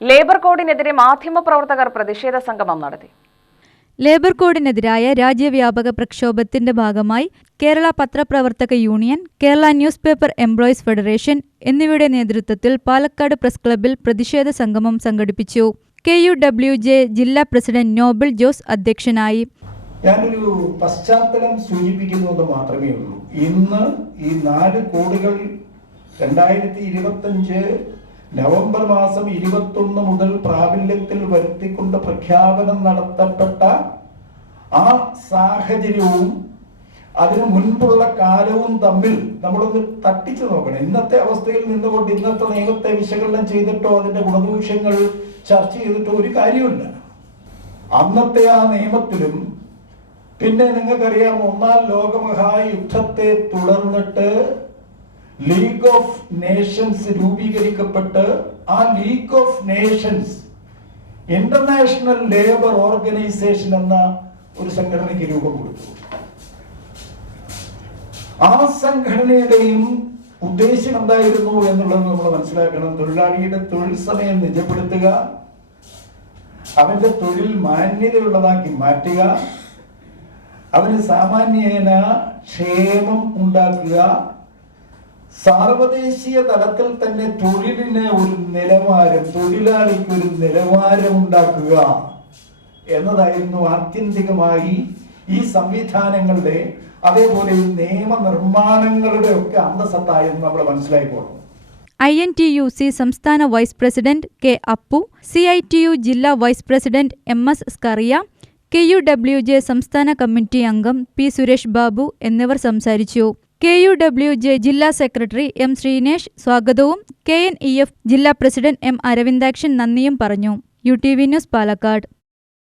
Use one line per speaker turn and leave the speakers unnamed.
Labour കോഡിനെതിരെ മാധ്യമപ്രവർത്തകർ പ്രതിഷേധ സംഗമം നടത്തി.
ലേബർ കോഡിനെതിരായ രാജ്യവ്യാപക പ്രക്ഷോഭത്തിന്റെ ഭാഗമായി കേരള പത്രപ്രവർത്തക union Kerala news paper employees federation എന്നിവയുടെ നേതൃത്വത്തിൽ പാലക്കാട് പ്രസ് ക്ലബ്ബിൽ പ്രതിഷേധ സംഗമം സംഘടിപ്പിച്ചു. കെ യു ഡബ്ല്യു ജെ ജില്ലാ പ്രസിഡന്റ് നോബിൾ ജോസ് അധ്യക്ഷനായി.
ഞാനൊരു പശ്ചാത്തലം സൂചിപ്പിക്കുന്നത് മാത്രമേ ഉള്ളൂ. ഇന്ന് ഈ നാല് കോടികൾ രണ്ടായിരത്തി ഇരുപത്തഞ്ച് നവംബർ മാസം ഇരുപത്തൊന്ന് മുതൽ പ്രാബല്യത്തിൽ വരുത്തിക്കൊണ്ട് പ്രഖ്യാപനം നടത്തപ്പെട്ട ആ സാഹചര്യവും അതിനു മുൻപുള്ള കാലവും തമ്മിൽ നമ്മളൊന്ന് തട്ടിച്ചു നോക്കണം. ഇന്നത്തെ അവസ്ഥയിൽ നിന്നുകൊണ്ട് ഇന്നത്തെ നിയമത്തെ വിശകലനം ചെയ്തിട്ടോ അതിന്റെ ഗുണദോഷങ്ങൾ ചർച്ച ചെയ്തിട്ടോ ഒരു കാര്യമില്ല അന്നത്തെ ആ നിയമത്തിലും പിന്നെ നിങ്ങൾക്കറിയാം ഒന്നാം ലോകമഹായുദ്ധത്തെ തുടർന്നിട്ട് ലീഗ് ഓഫ് നേഷൻസ് രൂപീകരിക്കപ്പെട്ട് ആ league of nations international labour organisation എന്ന ഒരു സംഘടനയ്ക്ക് രൂപം കൊടുത്തു. ആ സംഘടനയുടെയും ഉദ്ദേശം എന്തായിരുന്നു എന്നുള്ളത് നമ്മൾ മനസ്സിലാക്കണം. തൊഴിലാളിയുടെ തൊഴിൽ സമയം നിജപ്പെടുത്തുക അവന്റെ തൊഴിൽ മാന്യതയുള്ളതാക്കി മാറ്റുക അവന് സാമാന്യേന ക്ഷേമം ഉണ്ടാക്കുക സാർവദേശീയ തലത്തിൽ തന്നെ തൊഴിലിന് ഒരു നിലവാരം തൊഴിലാളിക്ക് ഒരു നിലവാരം ഉണ്ടാക്കുക എന്നതായിരുന്നു ആത്യന്തികമായി ഈ സംവിധാനങ്ങളുടെ അതേപോലെ നിയമനിർമ്മാണങ്ങളുടെ ഒക്കെ അന്തസത്തായെന്ന് നമ്മൾ മനസ്സിലായിക്കോളും
I N T U C സംസ്ഥാന vice president K Appu C I T U ജില്ലാ vice president M S Scaria K U W J സംസ്ഥാന കമ്മിറ്റി അംഗം പി സുരേഷ് ബാബു എന്നിവർ സംസാരിച്ചു. കെ യു ഡബ്ല്യു ജെ ജില്ലാ സെക്രട്ടറി എം ശ്രീനേഷ് സ്വാഗതവും കെ എൻ ഇ എഫ് ജില്ലാ president M Aravindakshan നന്ദിയും പറഞ്ഞു. U T V news Palakkad.